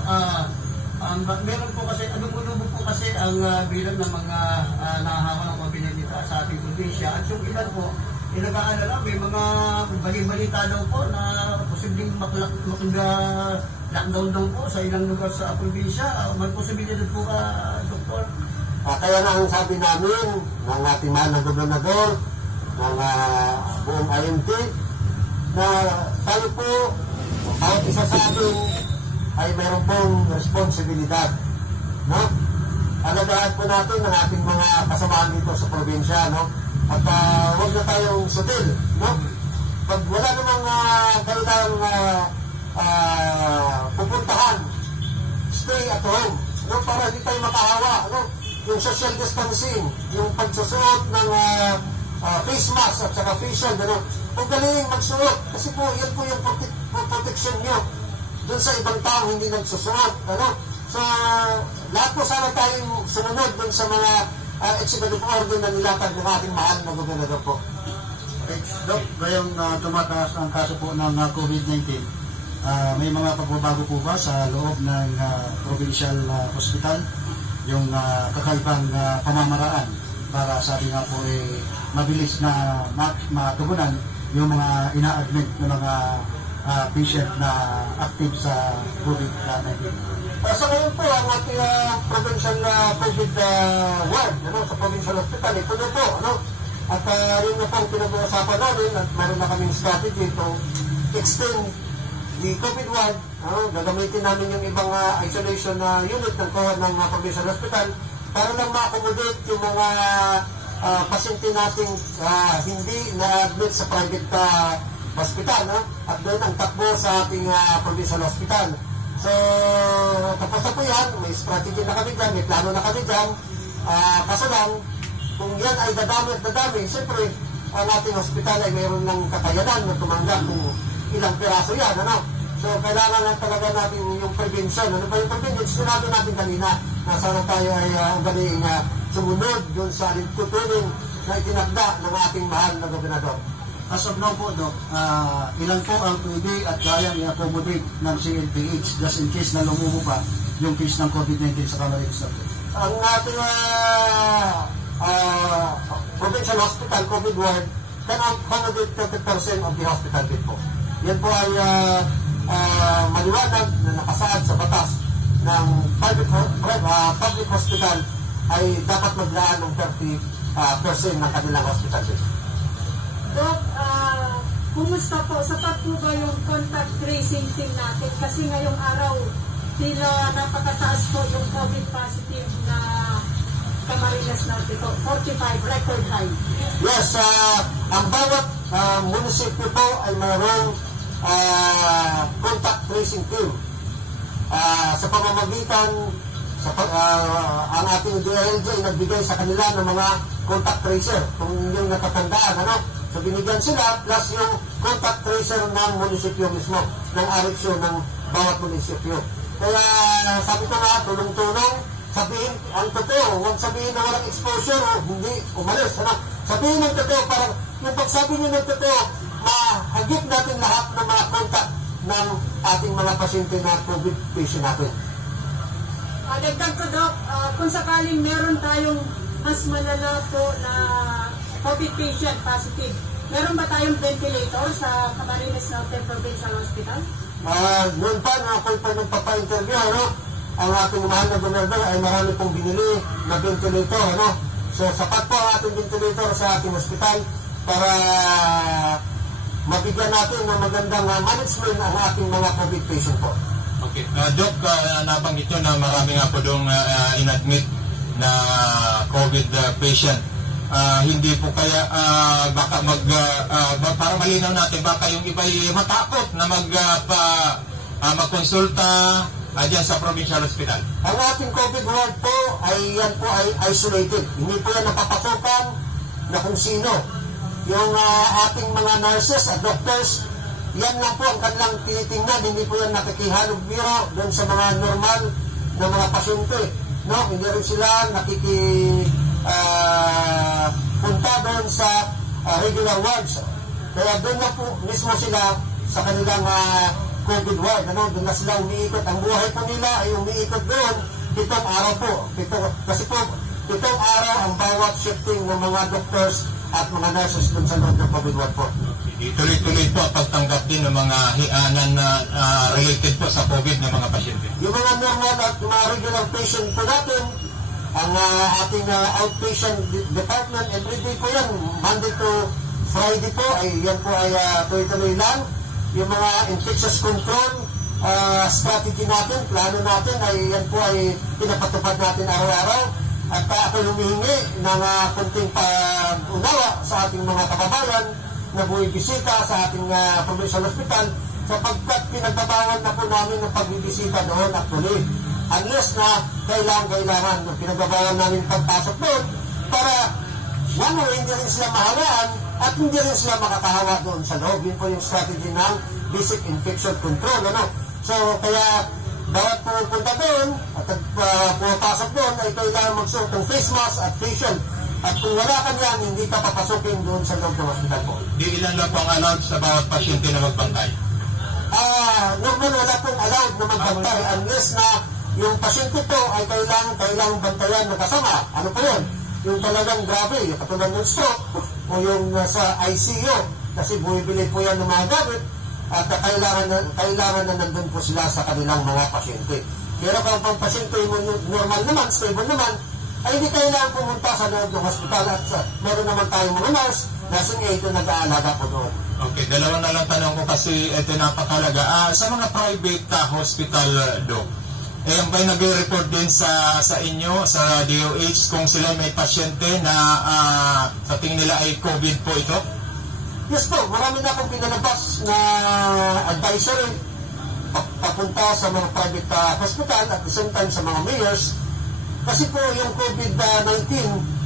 meron po kasi, lumulubog po kasi ang bilang ng mga nahahawa ng COVID-19 sa ating probinsya at yung ilan po, nag-aalala, may mga bali-balita daw po na posibleng lockdown daw po sa ilang lugar sa probinsya. May posibilidad po ka, Doktor? Kaya na ang sabi namin ng ating mahal na gobernador, ng buong IMT, na tayo po, bawat isa sa atin ay mayroon pong responsibilidad. Alagaan po natin ang ating mga kasamahan dito sa probinsya, at huwag na tayong sutil, Pag wala namang kailangang pupuntahan, stay at home, para hindi tayo makahawa, yung social distancing, yung pagsusuot ng face mask at saka facial, huwag galing magsuot, kasi po, yan po yung protection nyo doon sa ibang tao hindi nagsusuot, So, lahat po sana tayong sumunod doon sa mga executive order na nilatag ng ating mahal na gobernador po. Okay. Dok, ngayong tumataas ang kaso po ng COVID-19, may mga pagbabago po ba sa loob ng provincial hospital, yung kakaibang pamamaraan para sabi nga po mabilis na matugunan yung mga ina-admit ng mga patient na active sa COVID-19? Sa ngayon po, ang ating provincial COVID ward sa provincial hospital, puno po. At yun na po ang pinag-uusapan namin at meron na kaming strategy to extend the COVID ward, gagamitin namin yung ibang isolation unit ng provincial hospital para lang ma-accommodate yung mga pasyente nating hindi na-admit sa private hospital, at doon ang takbo sa ating provincial hospital. So, tapos na po yan, may strategy na kami dyan, may plano na kami dyan. Kaso lang, kung yan ay dadami at dadami, siyempre, ang ating hospital ay mayroon ng kakayanan na tumanggap kung ilang piraso yan, So, kailangan lang talaga natin yung prevention. Ano ba yung prevention? Sinabi natin kanina na sana tayo ay galing sumunod doon sa alintutunin na itinakda ng ating mahal na gobernador. As of now po, Doc, ilan po ang pwede at kayang i-accommodate ng CNPH just in case na lumubo pa yung case ng COVID-19 sa Camarines Norte? Ang ating provincial hospital COVID ward can accommodate 30% of the hospital bed po. Yan po ay maliwanag na nakasaad sa batas ng public hospital ay dapat maglaan ng 30% ng kanilang hospital bed. Doc, kumusta po? Sapat po ba yung contact tracing team natin? Kasi ngayong araw, tila napakataas po yung COVID positive na Camarines Norte po. 45, record high. Yes, ang bawat munisipyo po ay mayroong contact tracing team. Sa pamamagitan, ang ating DLG ay nagbigay sa kanila ng mga contact tracer. Kung yung natatandaan, So, binigyan sila plus yung contact tracer ng munisipyo mismo, ng RXO ng bawat munisipyo. Kaya sabi ko nga, tulong-tulong, sabihin ang totoo, huwag sabihin na walang exposure o hindi umalis. Sabihin ng totoo, parang yung pagsabi nyo ng totoo, mahagip natin lahat ng mga contact ng ating mga pasyente na COVID patient natin. Dagdag ko, Doc, kung sakaling meron tayong mas malala po na COVID patient positive, meron ba tayong ventilator sa Camarines Norte Provincial Hospital? Noon pa na ako'y pa nagpapa-interview, ang ating mahal na gobernador ay marami pong binili na ventilator, So, sapat po ang ating ventilator sa ating hospital para mabigyan natin ng magandang management ang ating mga COVID patient po. Okay. Doc, nabanggit nyo na marami nga po doong inadmit na COVID patient. Hindi po kaya baka para malinaw natin, baka yung iba'y matakot na magkonsulta dyan sa provincial hospital. Ang ating COVID ward po ay yan po ay isolated. Hindi po yan napapasokan na kung sino. Yung ating mga nurses at doctors, yan lang po ang kanilang tinitingnan. Hindi po yan nakikihalog biro doon sa mga normal na mga pasyente. Hindi rin sila punta doon sa regular wards. Kaya doon na po mismo sila sa kanilang COVID ward. Doon na sila umiikot. Ang buhay po nila ay umiikot doon 7 araw po. Kasi po 7 araw ang bawat shifting ng mga doctors at mga nurses doon sa loob ng COVID ward po. Tuloy-tuloy po pagtanggap din ng mga hianan na related po sa COVID ng mga pasyente. Yung mga normal at mga regular patient po natin, ang ating outpatient department, everyday po yan, Monday to Friday po, yan po ay tuloy-tuloy lang. Yung mga infectious control strategy natin, plano natin, yan po ay pinapatupad natin araw-araw. At ako humihingi ng kunting pag-unawa sa ating mga kababayan na buwibisita sa ating provincial hospital sapagkat pinagbabawal na po namin ng pagbibisita doon actually. Unless na kailangan na pinagbabawal namin pagpasok doon para hindi rin sila mahawaan at hindi rin sila makakahawa doon sa loob. Yun po yung strategy ng basic infection control. So kaya bawat pupunta doon at pumapasok doon ay kailangan magsuot ng face mask at facial. At kung wala ka yan, hindi ka papasukin doon sa loob ng hospital po. Di ilan lang po ang allowed sa bawat pasyente na magbantay? Normal wala pong allowed na magbantay unless na yung pasyente po ay kailangan bantayan na kasama. Ano po yun? Yung talagang grabe, yung katulad ng stroke o yung sa ICU kasi bumibili po yan ng mga gamit at kailangan na nandun po sila sa kanilang mga pasyente. Pero kung pang pasyente normal naman, stable naman, ay hindi kailangan pumunta sa loob ng hospital at meron naman tayong mga nurse na ito nag-aalaga po doon. Okay, dalawa na lang tanong ko kasi ito napakalaga. Sa mga private hospital, Doc, yan ba'y nag-report din sa inyo, sa DOH, kung sila may pasyente na sa tingin nila ay COVID po ito? Yes po, marami na akong pinalabas na advisory papunta sa mga private hospital at the same time sa mga mayors. Kasi po yung COVID-19,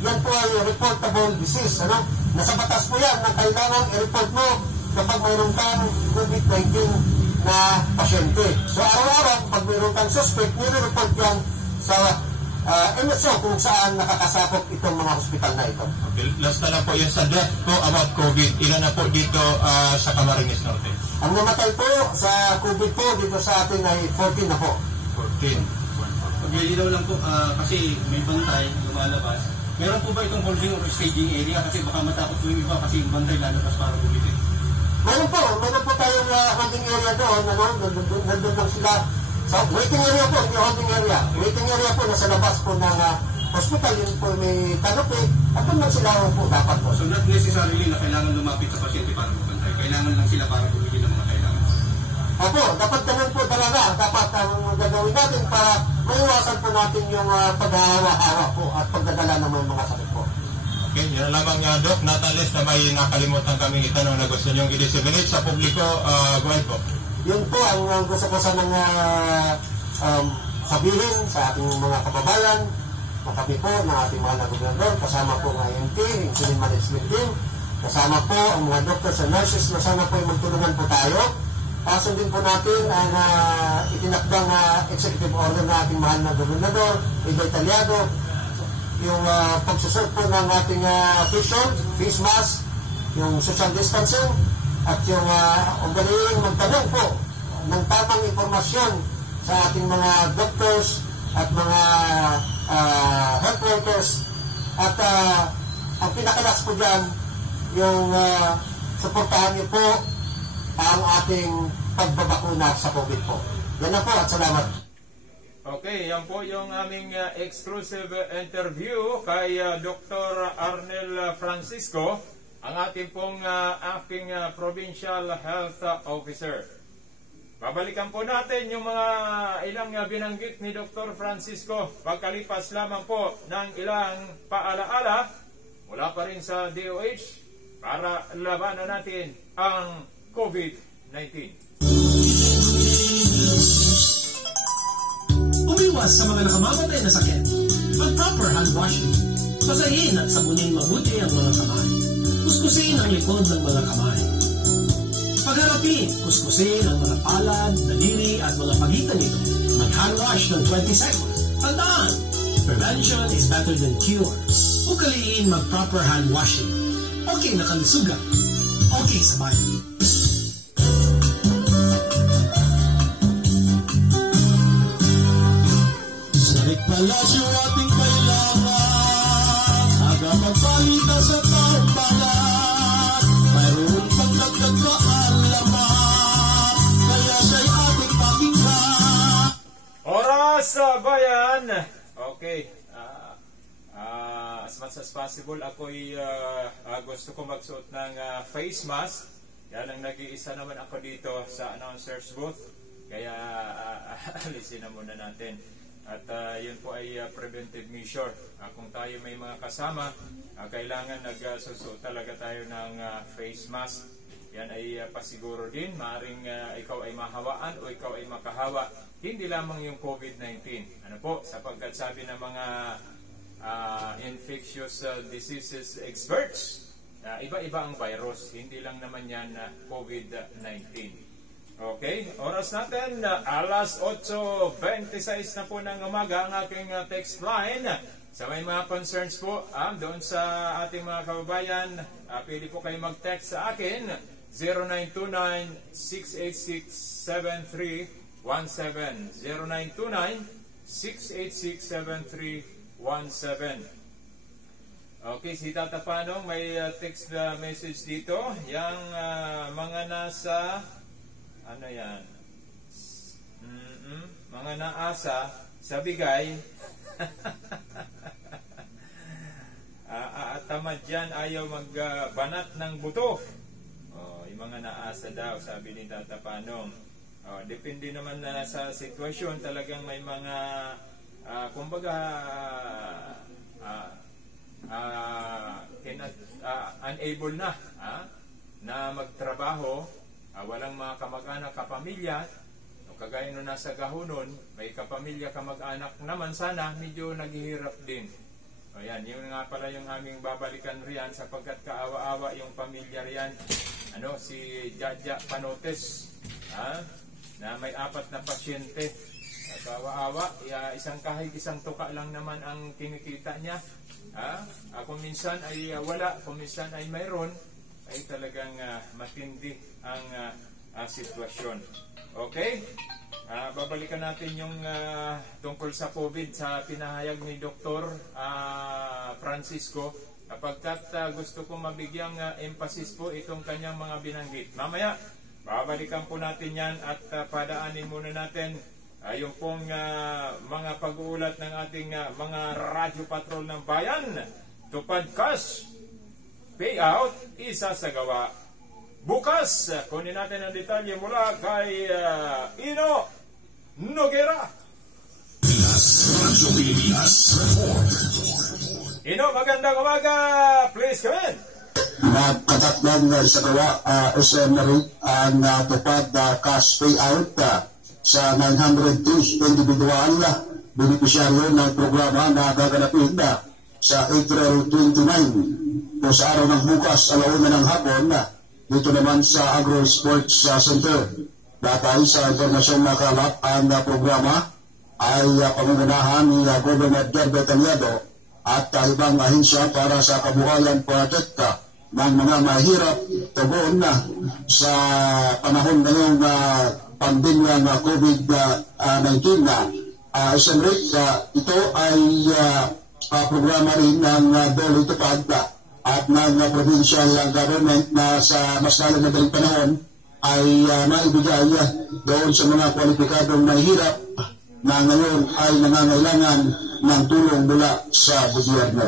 yan po ay reportable disease. Nasa batas po yan na kailangan i-report mo kapag mayroon kang COVID-19 na pasyente. So araw-araw, pag mayroon kang suspect, nire-report yan sa MSO kung saan nakakasakop itong mga hospital na ito. Okay, last na lang po yun sa death po about COVID. Ilan na po dito sa Camarines Norte? Ang namatay po sa COVID po dito sa atin ay 14 na po. 14. Paglilinaw lang po, kasi may bantay, lumalabas. Meron po ba itong holding or staging area? Kasi baka matakot po yung iba kasi yung bantay lalabas para bumitin. Meron po tayong holding area doon. Nandun lang sila. So, waiting area po, yung holding area. Waiting area po, nasa labas po ng hospital. Yun po may canopy. At doon lang sila po dapat po. So, not necessarily na kailangan lumapit sa pasyente para magbantay. Kailangan lang sila para bumitin ng mga kailangan. Opo, dapat ganun po talaga. Dapat ang gagawin natin para maiwasan po natin yung paghahawa-hawa po at pagdadala ng mga sakit po. Okay, yun lamang Doc. Natalis na may nakalimutan kaming itanong na gusto niyong i-disseminate sa publiko. Go ahead po. Yun po ang gusto ko sanang sabihin sa ating mga kababayan. Kami po ng ating mga gobernador, kasama po ng IMT, Insulin Management Team, kasama po ang mga doctors and nurses na sana po ay magtulungan po tayo. Sundin po natin ang itinakdang executive order na ating mahal na gobernador, Ido Italiano, yung pagsusot po ng ating face mask, yung social distancing, at yung ugaliing magtanong po ng tamang impormasyon sa ating mga doctors at mga health workers. At ang pinakalas po dyan, yung suportahan niyo po ang ating pagbabakuna sa COVID po. Yan na po at salamat. Okay, yan po yung aming exclusive interview kay Dr. Arnel Francisco, ang ating pong acting Provincial Health Officer. Babalikan po natin yung mga ilang binanggit ni Dr. Francisco pagkalipas lamang po ng ilang paalaala mula pa rin sa DOH para labanan natin ang COVID-19. Umiwas sa mga nakamamatay na sakit. Mag-proper hand washing. Basahin at sabunin mabuti ang mga kamay. Kuskusin ang likod ng mga kamay. Pagharapin, kuskusin ang mga palad, daliri at mga pagitan nito. Mag-hand wash ng 20 seconds. Tandaan, prevention is better than cure. Ugaliin mag-proper hand washing. Okay na kalusugan. Okay sa bayan. Salit palasyo ating kailangan, aga magpalita sa taong balat, mayroon pang dagdag kaalaman, kaya siya'y ating pakinggan. Oras sa bayan! Okay. As much as possible, ako'y gusto ko magsuot ng face mask. Yan ang nag-iisa naman ako dito sa announcer's booth. Kaya alisin na muna natin. At yun po ay preventive measure. Kung tayo may mga kasama, kailangan nagsusuot talaga tayo ng face mask. Yan ay pasiguro din. Maaring ikaw ay mahawaan o ikaw ay makahawa. Hindi lamang yung COVID-19. Ano po? Sapagkat sabi ng mga infectious diseases experts, iba-iba ang virus. Hindi lang naman yan COVID-19. Okay, oras natin, alas 8:26 na po ng umaga ang aking text line. Sa may mga concerns po, doon sa ating mga kababayan, pwede po kayo mag-text sa akin, 0929-686-7317, 0929-686-7317. Okay, si Tata Panong, may text message dito. Yang mga nasa, ano yan? Mga naasa sa bigay. tamad dyan, ayaw magbanat ng buto. Yung mga naasa daw, sabi ni Tata Panong. Depende naman na sa sitwasyon, talagang may mga kumbaga unable na magtrabaho, walang mga kamag-anak, kapamilya. Kagaya nung nasa Gahunon, may kapamilya, kamag-anak naman sana, medyo naghihirap din. Ayan, yun nga pala yung aming babalikan riyan sapagkat kaawa-awa yung pamilya riyan. Si Jaja Panotes, na may 4 na pasyente. Kaawa-awa, isang tuka lang naman ang kinikita niya. Kung minsan ay wala, kung minsan ay mayroon, ay talagang matindi ang sitwasyon. Okay? Babalikan natin yung tungkol sa COVID sa pinahayag ni Dr. Francisco, kapagkat gusto ko mabigyang emphasis po itong kanyang mga binanggit. Mamaya, babalikan po natin yan at padaanin muna natin yung pong mga pag-uulat ng ating mga Radyo Patrol ng Bayan. Tupad cash payout, isa sa gawa. Bukas, kunin natin ang detalye mula kay Ino Noguera. Radyo Pilipinas Report. Ino, magandang umaga. Please come in. Nagkataklan sa gawa, SMRI ang tupad cash payout sa 902 individual beneficiaryo ng programa na gaganapin sa April 29 o sa araw ng bukas, 1:00 ng hapon dito naman sa Agro Sports Center. Batay sa impormasyong nakalap, ang programa ay pangunahan ni Governor Gerber Tanyado at ibang ahensya para sa kabuhayan project ng mga mahirap tugon sa panahon ngayong pandemya ng COVID-19. Ito ay programa rin ng Dole Tupad at ng provincial government na sa mas lalong panahon ay maibigay doon sa mga kwalipikadong mahirap na ngayon ay nangangailangan ng tulong mula sa gobyerno.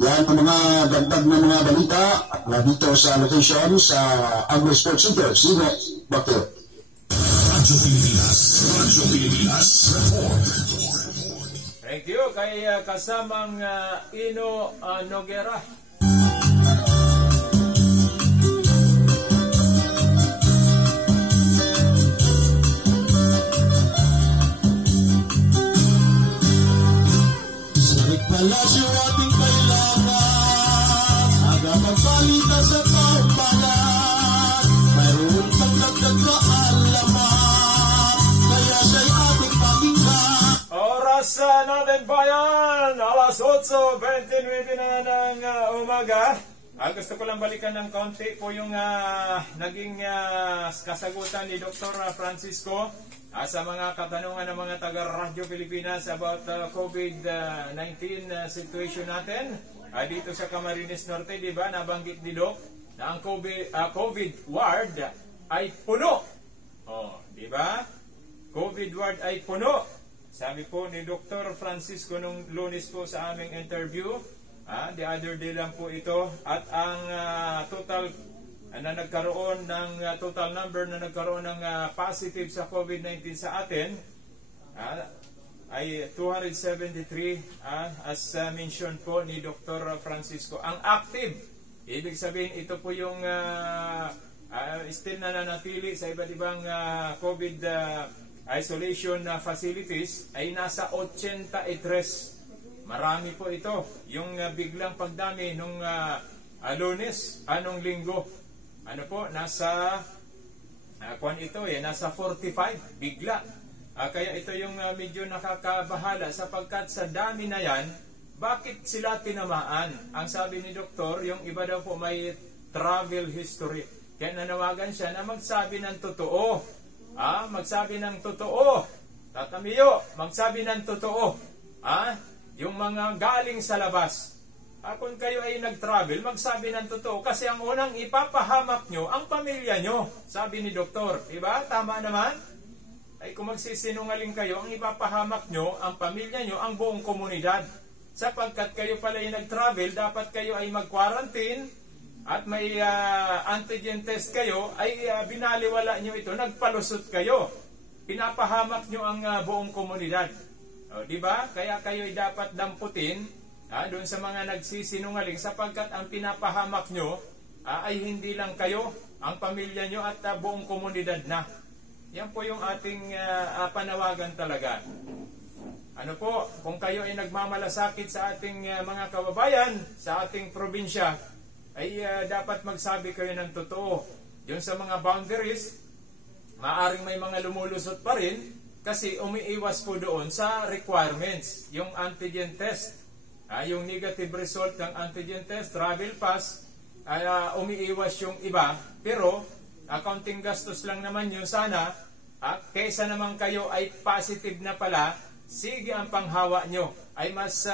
Yan ang mga dagdag na mga balita dito sa location sa Agro Sports Center. Sino? Bakit? Radyo Pilipinas Report. Thank you kay kasamang Ino Noguera. Palasyo ating kailangan, aga magbalita sa taumbalan, mayroon pang dagdag na alaman, kaya siya'y ating pakinggan. Oras natin bayan, alas 8:29 na ng umaga. Gusto ko lang balikan ng konti po yung naging kasagutan ni Dr. Francisco sa mga katanungan ng mga taga-Radyo Pilipinas about COVID-19 situation natin dito sa Camarines Norte. Diba, nabanggit ni Doc na ang COVID ward ay puno. Diba? COVID ward ay puno. Sabi po ni Dr. Francisco nung Lunes po sa aming interview, the other day lang po ito, at ang total na nagkaroon ng total number na nagkaroon ng positive sa COVID-19 sa atin ay 273 as mentioned po ni Dr. Francisco. Ang active, ibig sabihin ito po yung still nananatili sa iba't ibang COVID isolation facilities ay nasa 83. Marami po ito. Yung biglang pagdami nung Lunes, anong linggo, nasa nasa 45 bigla. Kaya ito yung medyo nakakabahala sapagkat sa dami na yan, bakit sila tinamaan? Ang sabi ni doktor, yung iba daw po may travel history. Kaya nanawagan siya na magsabi ng totoo. Magsabi ng totoo. Tatamiyo, magsabi ng totoo. Yung mga galing sa labas. Kung kayo ay nag-travel, magsabi ng totoo. Kasi ang unang ipapahamak nyo, ang pamilya nyo. Sabi ni doktor. Diba? Tama naman? Ay kung magsisinungaling kayo, ang ipapahamak nyo, ang pamilya nyo, ang buong komunidad. sapagkat kayo pala yung nag-travel, dapat kayo ay mag-quarantine at may antigen test kayo, ay binaliwala nyo ito, nagpalusot kayo. Pinapahamak nyo ang buong komunidad. O, diba? Kaya kayo ay dapat damputin doon sa mga nagsisinungaling, sapagkat ang pinapahamak nyo ay hindi lang kayo, ang pamilya nyo at buong komunidad na. Yan po yung ating panawagan talaga. Ano po, kung kayo ay nagmamalasakit sa ating mga kababayan, sa ating probinsya, ay dapat magsabi kayo ng totoo. Yung sa mga boundaries, maaring may mga lumulusot pa rin kasi umiiwas po doon sa requirements. Yung antigen test, yung negative result ng antigen test, travel pass, ay umiiwas yung iba. Pero, accounting gastos lang naman yun sana. Kaysa naman kayo ay positive na pala, sige ang panghawa nyo. Ay mas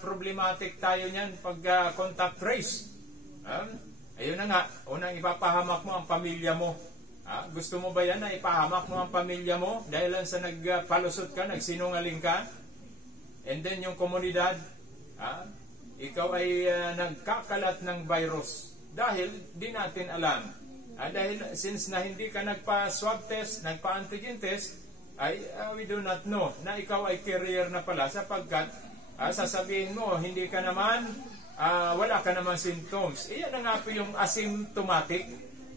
problematic tayo niyan pag contact trace. Ayun na nga, unang ipapahamak mo ang pamilya mo. Gusto mo ba yan na ipahamak mo ang pamilya mo dahil lang sa nagpalusot ka, nagsinungaling ka? And then yung komunidad, ikaw ay nagkakalat ng virus dahil di natin alam. Dahil since na hindi ka nagpa-swab test, nagpa-antigen test, ay we do not know na ikaw ay carrier na pala, sapagkat sasabihin mo, hindi ka naman, wala ka naman symptoms. Iyan na nga po yung asymptomatic.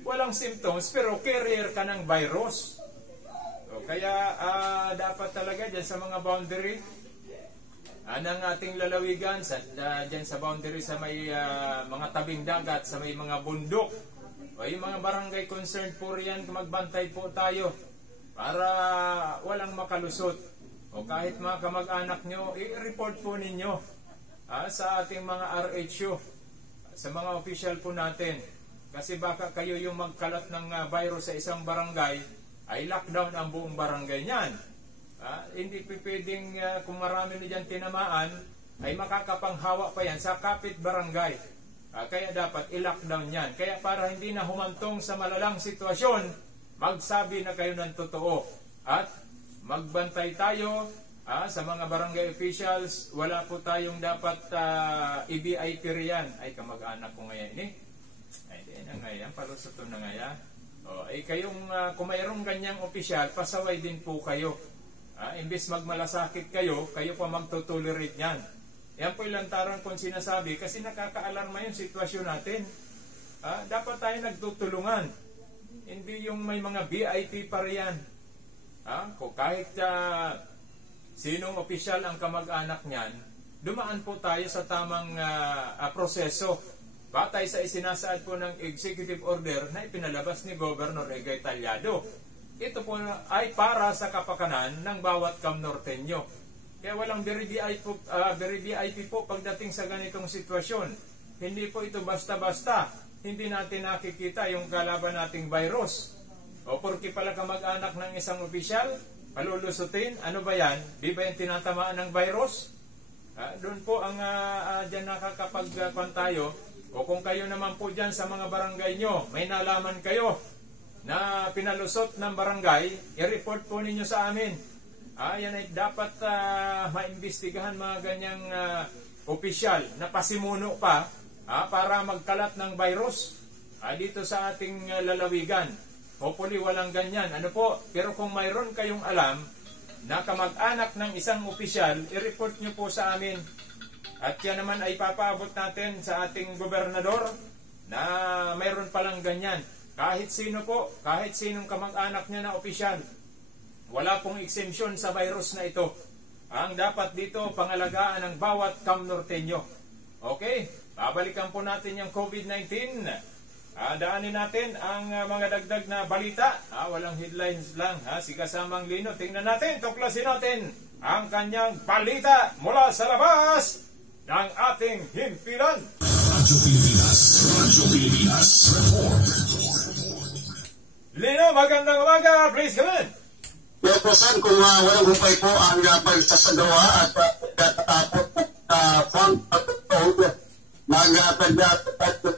Walang symptoms pero carrier ka ng virus. So, kaya dapat talaga dyan sa mga boundary ng ating lalawigan, dyan sa boundary sa may mga tabing dagat, sa may mga bundok, o yung mga barangay concerned po riyan, magbantay po tayo para walang makalusot. O kahit mga kamag-anak nyo, i-report po ninyo sa ating mga RHU, sa mga official po natin. Kasi baka kayo yung magkalat ng virus sa isang barangay, ay lockdown ang buong barangay niyan. Hindi pwedeng kung marami na dyan tinamaan, ay makakapanghawa pa yan sa kapit barangay. Kaya dapat i-lockdown yan. Kaya para hindi na humantong sa malalang sitwasyon, magsabi na kayo ng totoo. At magbantay tayo sa mga barangay officials. Wala po tayong dapat i-VIP riyan. Ay, kamag-anak ko ngayon ay di na ngayon, palusuto na ngayon. Ay kayong, kung mayroong ganyang opisyal, pasaway din po kayo. Imbes magmalasakit kayo, kayo pa magtutolerate yan. Yan po ilantaran kong sinasabi, kasi nakakaalarma yung sitwasyon natin. Dapat tayo nagtutulungan. Hindi yung may mga VIP pa riyan. Kung kahit sinong opisyal ang kamag-anak niyan, dumaan po tayo sa tamang proseso. Batay sa isinasaad po ng executive order na ipinalabas ni Governor Egay Tallado. Ito po ay para sa kapakanan ng bawat Kamnorteño. Kaya walang very VIP po pagdating sa ganitong sitwasyon. Hindi po ito basta-basta. Hindi natin nakikita yung kalaban nating virus. O porque pala kamag-anak ng isang opisyal, palulusutin, ano ba yan? Di ba yung tinatamaan ng virus? Doon po ang dyan nakakapagpan tayo. O kung kayo naman po dyan sa mga barangay nyo, may nalaman kayo na pinalusot ng barangay, i-report po ninyo sa amin. Yan ay dapat maimbestigahan mga ganyang opisyal na pasimuno pa para magkalat ng virus dito sa ating lalawigan. Hopefully walang ganyan. Ano po? Pero kung mayroon kayong alam na kamag-anak ng isang opisyal, i-report nyo po sa amin. At yan naman ay papaabot natin sa ating gobernador na mayroon palang ganyan. Kahit sino po, kahit sinong kamag-anak niya na opisyal, wala pong exemption sa virus na ito. Ang dapat dito, pangalagaan ng bawat Kamnorteño. Okay, babalikan po natin yung COVID-19. Daanin natin ang mga dagdag na balita. Walang headlines lang. Si Kasamang Lino, tingnan natin, tuklasin natin ang kanyang balita mula sa labas ng ating himpilan. Radyo Pilipinas Report. Lino, magandang umaga. Please come in. Yan kung walang hupay po ang pagsasagawa at pagkatapos fund ng pagkatapos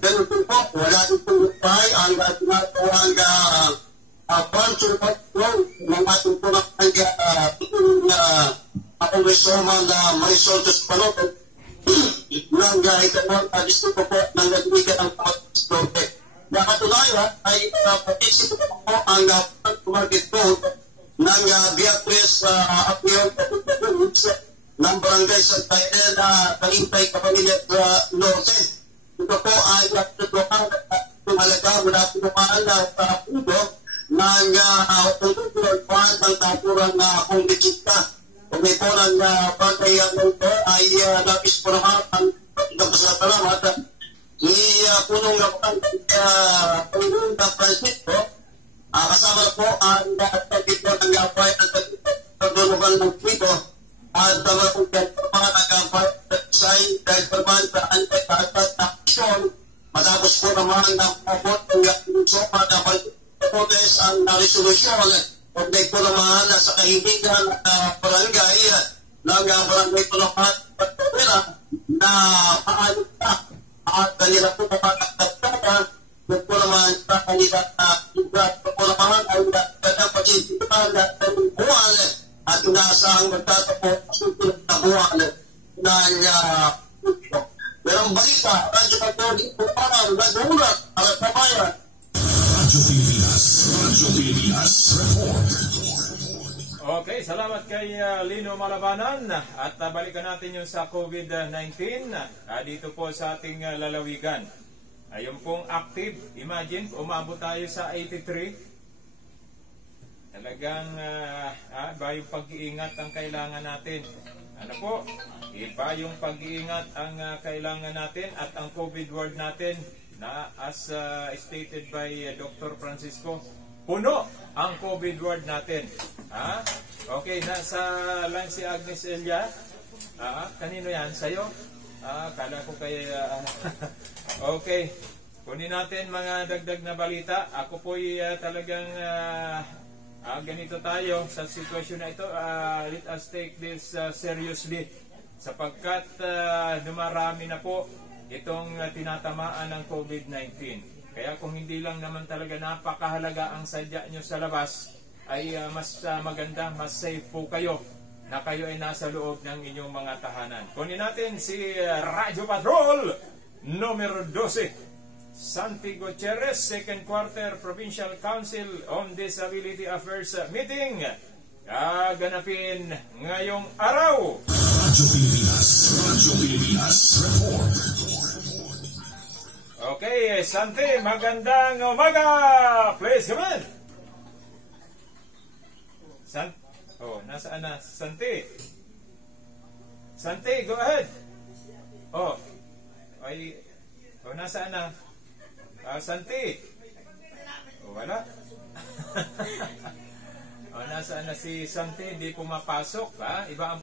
ganun po, wala itong hupay ang tinatawag fund ng ating Congresswoman Marisol Tuspanot ng ikanang distrito po ng Lagwigan ng Pag-Istorte. Nakatunayan ay patisip po ang market code ng Beatrice Apion ng Barangay Santa Elena, Talintay, Kapamilya Norte. Ito po ay natutukan tumalaga mula pinukaan ng pudo ng kultural fund ng Tapurang Pongitsita. Kung ito ng pagkayang ito ay lapis po naman ang pagkapasalamat ni punong lakukan Pangulong Francisco. Kasama po ang pagkito ng gapay at pagdulugan ng Twitter at mga nagapay sa dahil sa anti-katat action. Matapos po naman ng pabot ng sopa na pag-protest ang resolusyon. Kung ito naman sa kahibigan barangay ng barangay Tulapan na paano at kanila po kapag-kapag kung po naman sa kanila kung po naman ay pag-isipan at buwan at inaasahang magtatapos susunod na buwan ng merong balita, radyo Pagkodi po parang nag-ulat at pabayan. Radyo Pilipinas Report. Okay, salamat kay Lino Malabanan at balikan natin yung sa COVID-19 dito po sa ating lalawigan. Ayun pong active, imagine, umabot tayo sa 83. Talagang iba yung pag-iingat ang kailangan natin. Ano po? Iba yung pag-iingat ang kailangan natin at ang COVID ward natin na as stated by Dr. Francisco, puno ang COVID ward natin. Okay, nasa line si Agnes Elia. Kanino yan? Sa'yo? Kala ko kay... Okay. Kunin natin mga dagdag na balita. Ako po'y talagang ganito tayo sa sitwasyon na ito. Let us take this seriously. Sapagkat dumarami na po itong tinatamaan ng COVID-19. Kaya kung hindi lang naman talaga napakahalaga ang sadya nyo sa labas, ay mas maganda, mas safe po kayo na kayo ay nasa loob ng inyong mga tahanan. Kunin natin si Radyo Patrol numero 12. Santi Gutierrez, Second Quarter Provincial Council on Disability Affairs Meeting. Ganapin ngayong araw. Radyo Pilipinas Report. Okay, Santi, magandang umaga. Please come in. Nasaan na? Santi. Santi, go ahead. Nasaan na? Santi. Wala. Nasaan na si Santi? Hindi pumapasok. Iba ang